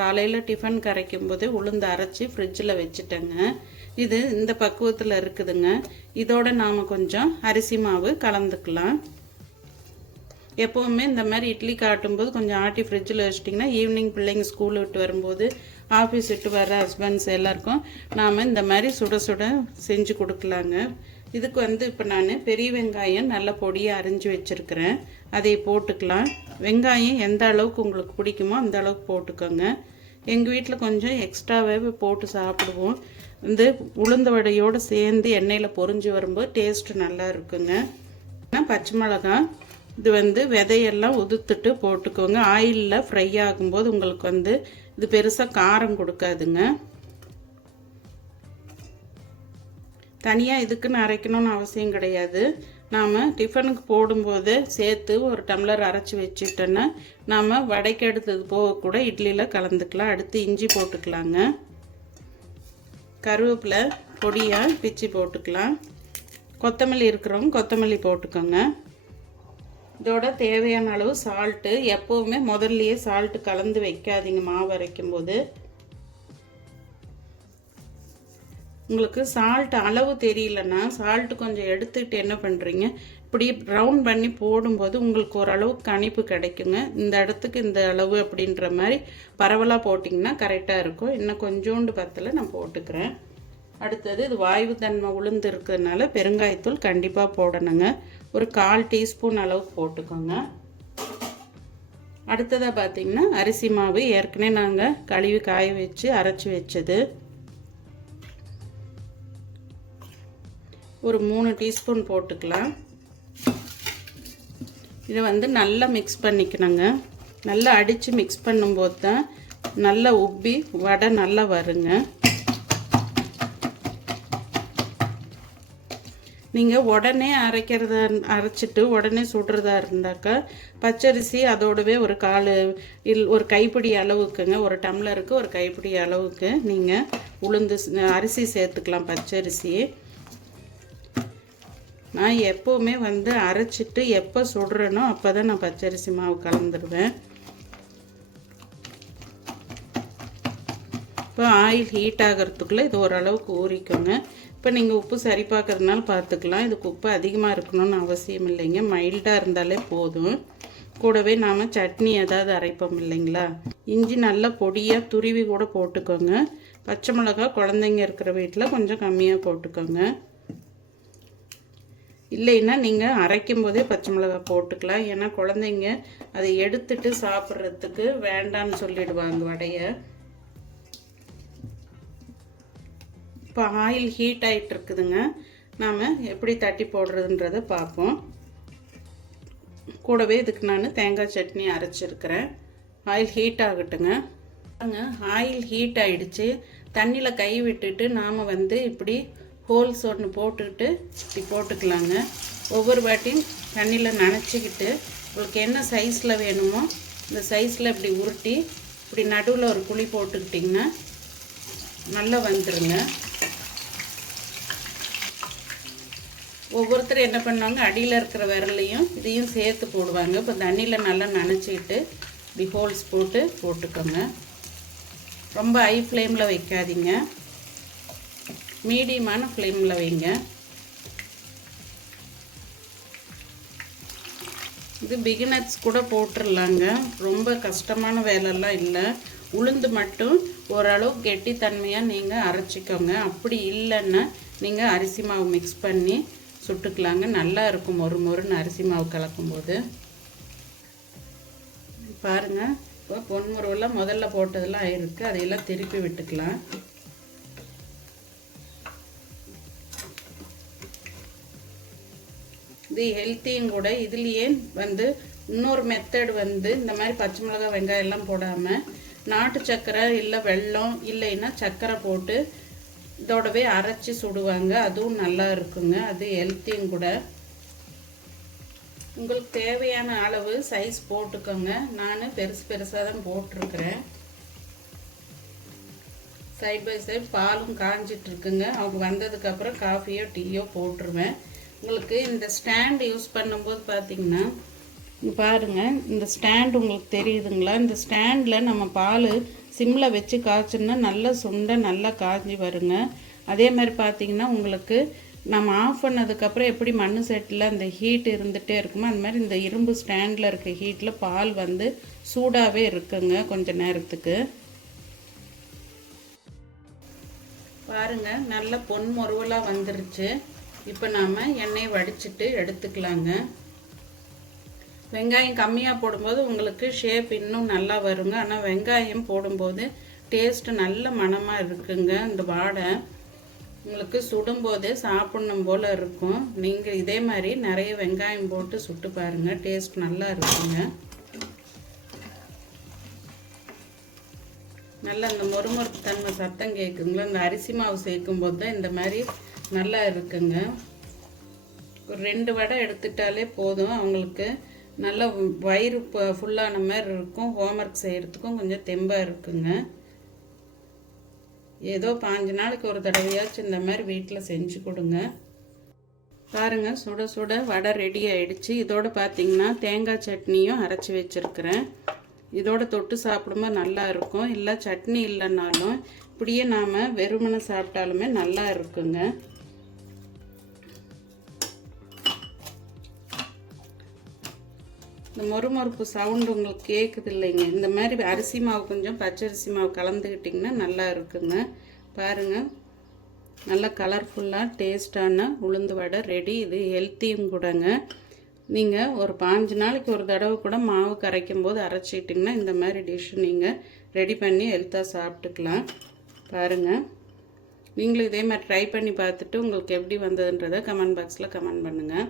காலையில் டிஃபன் கரைக்கும் போது உளுந்து அரைச்சி ஃப்ரிட்ஜில் வச்சுட்டேங்க. இது இந்த பக்குவத்தில் இருக்குதுங்க. இதோட நாம் கொஞ்சம் அரிசி மாவு கலந்துக்கலாம். எப்போவுமே இந்த மாதிரி இட்லி காட்டும்போது கொஞ்சம் ஆட்டி ஃப்ரிட்ஜில் வச்சிட்டிங்கன்னா ஈவினிங் பிள்ளைங்க ஸ்கூல் விட்டு வரும்போது ஆஃபீஸ் விட்டு வர ஹஸ்பண்ட்ஸ் எல்லாருக்கும் நாம் இந்த மாதிரி சுட சுட செஞ்சு கொடுக்கலாங்க. இதுக்கு வந்து இப்போ நான் பெரிய வெங்காயம் நல்ல பொடியாக அரிஞ்சு வச்சுருக்கிறேன். அதை போட்டுக்கலாம். வெங்காயம் எந்த அளவுக்கு உங்களுக்கு பிடிக்குமோ அந்த அளவுக்கு போட்டுக்கோங்க. எங்கள் வீட்டில் கொஞ்சம் எக்ஸ்ட்ராவே போட்டு சாப்பிடுவோம். வந்து உளுந்த வடையோடு சேர்ந்து எண்ணெயில் பொறிஞ்சு வரும்போது டேஸ்ட்டு நல்லா இருக்குங்க. பச்சை மிளகாய் இது வந்து விதையெல்லாம் உதுத்துட்டு போட்டுக்கோங்க. ஆயிலில் ஃப்ரை ஆகும்போது உங்களுக்கு வந்து இது பெருசாக காரம் கொடுக்காதுங்க. தனியாக இதுக்குன்னு அரைக்கணும்னு அவசியம் கிடையாது. நாம் டிஃபனுக்கு போடும்போது சேர்த்து ஒரு டம்ளர் அரைச்சி வச்சுட்டோன்னா நாம் வடைக்கு எடுத்தது போக கூட இட்லியில் கலந்துக்கலாம். அடுத்து இஞ்சி போட்டுக்கலாங்க. கருவேப்பிலை பொடியாக பிச்சு போட்டுக்கலாம். கொத்தமல்லி இருக்கிறவங்க கொத்தமல்லி போட்டுக்கோங்க. இதோட தேவையான அளவு சால்ட்டு எப்போவுமே முதல்லையே சால்ட்டு கலந்து வைக்காதீங்க மாவு அரைக்கும்போது. உங்களுக்கு சால்ட் அளவு தெரியலன்னா சால்ட் கொஞ்சம் எடுத்துக்கிட்டு என்ன பண்ணுறீங்க இப்படி ரவுண்ட் பண்ணி போடும்போது உங்களுக்கு ஓரளவு கணிப்பு கிடைக்குங்க. இந்த இடத்துக்கு இந்த அளவு அப்படின்ற மாதிரி பரவலாக போட்டிங்கன்னா கரெக்டாக இருக்கும். இன்னும் கொஞ்சோண்டு பத்தில் நான் போட்டுக்கிறேன். அடுத்தது இது வாய்வு தன்மை உளுந்து இருக்கிறதுனால பெருங்காயத்தூள் கண்டிப்பாக போடணுங்க. ஒரு கால் டீஸ்பூன் அளவுக்கு போட்டுக்கோங்க. அடுத்ததாக பார்த்திங்கன்னா அரிசி மாவு ஏற்கனவே நாங்கள் கழுவி காய வச்சு அரைச்சி வச்சது. ஒரு மூணு டீஸ்பூன் போட்டுக்கலாம். இதை வந்து நல்லா மிக்ஸ் பண்ணிக்கணுங்க. நல்லா அடித்து மிக்ஸ் பண்ணும்போது தான் நல்லா உப்பி வடை நல்லா வருங்க. நீங்கள் உடனே அரைக்கிறதா அரைச்சிட்டு உடனே சுடுறதா இருந்தாக்கா பச்சரிசி அதோடவே ஒரு கால் இல் ஒரு கைப்பிடி அளவுக்குங்க. ஒரு டம்ளருக்கு ஒரு கைப்பிடி அளவுக்கு நீங்கள் உளுந்து அரிசி சேர்த்துக்கலாம் பச்சரிசி நான் எப்போவுமே வந்து அரைச்சிட்டு எப்போ சுடுறேனோ அப்போ தான் நான் பச்சரிசி மாவு கலந்துருவேன். இப்போ ஆயில் ஹீட் ஆகிறதுக்குள்ளே இது ஓரளவுக்கு ஊறிக்கோங்க. இப்போ நீங்கள் உப்பு சரி பார்க்கறதுனால பார்த்துக்கலாம். இதுக்கு உப்பு அதிகமாக இருக்கணும்னு அவசியம் இல்லைங்க. மைல்டாக இருந்தாலே போதும். கூடவே நாம் சட்னி ஏதாவது அரைப்போம் இல்லைங்களா? இஞ்சி நல்லா பொடியாக துருவி கூட போட்டுக்கோங்க. பச்சை மிளகா குழந்தைங்க இருக்கிற வீட்டில் கொஞ்சம் கம்மியாக போட்டுக்கோங்க. இல்லைன்னா நீங்கள் அரைக்கும் போதே பச்சை மிளகாய் போட்டுக்கலாம். ஏன்னா குழந்தைங்க அதை எடுத்துட்டு சாப்பிட்றதுக்கு வேண்டான்னு சொல்லிடுவாங்க வடையை. இப்போ ஆயில் ஹீட் ஆகிட்டு இருக்குதுங்க. நாம் எப்படி தட்டி போடுறதுன்றதை பார்ப்போம். கூடவே இதுக்கு நான் தேங்காய் சட்னி அரைச்சிருக்கிறேன். ஆயில் ஹீட் ஆகட்டுங்க. ஆயில் ஹீட் ஆகிடுச்சு தண்ணியில் கை விட்டுட்டு நாம் வந்து இப்படி ஹோல்ஸ் ஒன்று போட்டுக்கிட்டு இப்படி போட்டுக்கலாங்க. ஒவ்வொரு வாட்டியும் தண்ணியில் நனைச்சிக்கிட்டு உங்களுக்கு என்ன சைஸில் வேணுமோ இந்த சைஸில் இப்படி உருட்டி இப்படி நடுவில் ஒரு குழி போட்டுக்கிட்டிங்கன்னா நல்லா வந்துடுங்க ஒவ்வொருத்தரும் என்ன பண்ணுவாங்க அடியில் இருக்கிற விரலையும் இதையும் சேர்த்து போடுவாங்க. இப்போ தண்ணியில் நல்லா நனைச்சிக்கிட்டு இப்படி ஹோல்ஸ் போட்டு போட்டுக்கோங்க. ரொம்ப ஹை ஃப்ளேமில் வைக்காதீங்க. மீடியமான ஃப்ளேமில் வைங்க. இது பிகினர்ஸ் கூட போட்டுடலாங்க ரொம்ப கஷ்டமான வேலைலாம் இல்லை. உளுந்து மட்டும் ஓரளவு கெட்டித்தன்மையாக நீங்கள் அரைச்சிக்கோங்க. அப்படி இல்லைன்னா நீங்கள் அரிசி மாவு மிக்ஸ் பண்ணி சுட்டுக்கலாங்க. நல்லா இருக்கும் மொறு மொறுன்னு அரிசி மாவு கலக்கும்போது. பாருங்கள் இப்போ பொன்முருவெல்லாம் முதல்ல போட்டதெல்லாம் இருக்குது அதையெல்லாம் திருப்பி விட்டுக்கலாம். இது ஹெல்த்தியும் கூட இதுலேயே வந்து இன்னொரு மெத்தட் வந்து இந்த மாதிரி பச்சை மிளகாய் வெங்காயம் எல்லாம் போடாமல் நாட்டு சர்க்கரை இல்லை வெல்லம் இல்லைன்னா சர்க்கரை போட்டு இதோடவே அரைச்சி சுடுவாங்க. அதுவும் நல்லா இருக்குங்க. அது ஹெல்த்தியும் கூட. உங்களுக்கு தேவையான அளவு சைஸ் போட்டுக்கோங்க. நான் பெருசு பெருசாக தான் போட்டிருக்கிறேன். சைட் பை சைட் பாலும் காஞ்சிட்ருக்குங்க அவங்க வந்ததுக்கப்புறம் காஃபியோ டீயோ போட்டுருவேன். உங்களுக்கு இந்த ஸ்டாண்ட் யூஸ் பண்ணும்போது பார்த்தீங்கன்னா பாருங்கள் இந்த ஸ்டாண்ட் உங்களுக்கு தெரியுதுங்களா? இந்த ஸ்டாண்டில் நம்ம பால் சிம்மில் வச்சு காய்ச்சோம்னா நல்லா சுண்டை நல்லா காய்ஞ்சி வருங்க. அதே மாதிரி பார்த்திங்கன்னா உங்களுக்கு நம்ம ஆஃப் பண்ணதுக்கப்புறம் எப்படி மண் செட்டில் அந்த ஹீட் இருந்துகிட்டே இருக்குமோ அந்த மாதிரி இந்த இரும்பு ஸ்டாண்டில் இருக்க ஹீட்டில் பால் வந்து சூடாகவே இருக்குங்க கொஞ்ச நேரத்துக்கு. பாருங்கள் நல்ல பொன் முருவலாக வந்துருச்சு. இப்போ நாம் எண்ணெயை வடிச்சிட்டு எடுத்துக்கலாங்க. வெங்காயம் கம்மியாக போடும்போது உங்களுக்கு ஷேப் இன்னும் நல்லா வருங்க. ஆனால் வெங்காயம் போடும்போது டேஸ்ட்டு நல்ல மணமாக இருக்குங்க இந்த வாடை. உங்களுக்கு சுடும்போதே சாப்பிடணும் போல் இருக்கும். நீங்கள் இதே மாதிரி நிறைய வெங்காயம் போட்டு சுட்டு பாருங்கள் டேஸ்ட் நல்லா இருக்குங்க. நல்லா இந்த மொறுமொறுப்பு தன்மை சத்தம் கேட்குங்களா இந்த அரிசி மாவு சேர்க்கும் போது தான் இந்த மாதிரி நல்லா இருக்குங்க. ஒரு ரெண்டு வடை எடுத்துட்டாலே போதும். அவங்களுக்கு நல்லா வயிறு ஃபுல்லான மாதிரி இருக்கும். ஹோம்ஒர்க் செய்கிறதுக்கும் கொஞ்சம் தெம்பாக இருக்குங்க. ஏதோ பாஞ்சு நாளைக்கு ஒரு தடவையாச்சும் இந்த மாதிரி வீட்டில் செஞ்சு கொடுங்க. பாருங்க சுட சுட வடை ரெடி ஆகிடுச்சு இதோடு பார்த்தீங்கன்னா தேங்காய் சட்னியும் அரைச்சி வச்சுருக்கிறேன். இதோட தொட்டு சாப்பிடும்போது நல்லா இருக்கும். இல்லை சட்னி இல்லைன்னாலும் இப்படியே நாம் வெறுமனை சாப்பிட்டாலுமே நல்லா இருக்குங்க. இந்த மொறுமொறுப்பு சவுண்டு உங்களுக்கு கேட்குது இல்லைங்க. இந்த மாதிரி அரிசி மாவு கொஞ்சம் பச்சரிசி மாவு கலந்துக்கிட்டிங்கன்னா நல்லா இருக்குங்க. பாருங்கள் நல்ல கலர்ஃபுல்லாக டேஸ்டான உளுந்து வடை ரெடி இது ஹெல்த்தியும் கூடங்க. நீங்கள் ஒரு பாஞ்சு நாளைக்கு ஒரு தடவை கூட மாவு கரைக்கும் போது அரைச்சிட்டிங்கன்னா இந்த மாதிரி டிஷ் நீங்கள் ரெடி பண்ணி ஹெல்த்தாக சாப்பிட்டுக்கலாம். பாருங்கள் நீங்களும் இதே மாதிரி ட்ரை பண்ணி பார்த்துட்டு உங்களுக்கு எப்படி வந்ததுன்றதை கமெண்ட் பாக்ஸில் கமெண்ட் பண்ணுங்கள்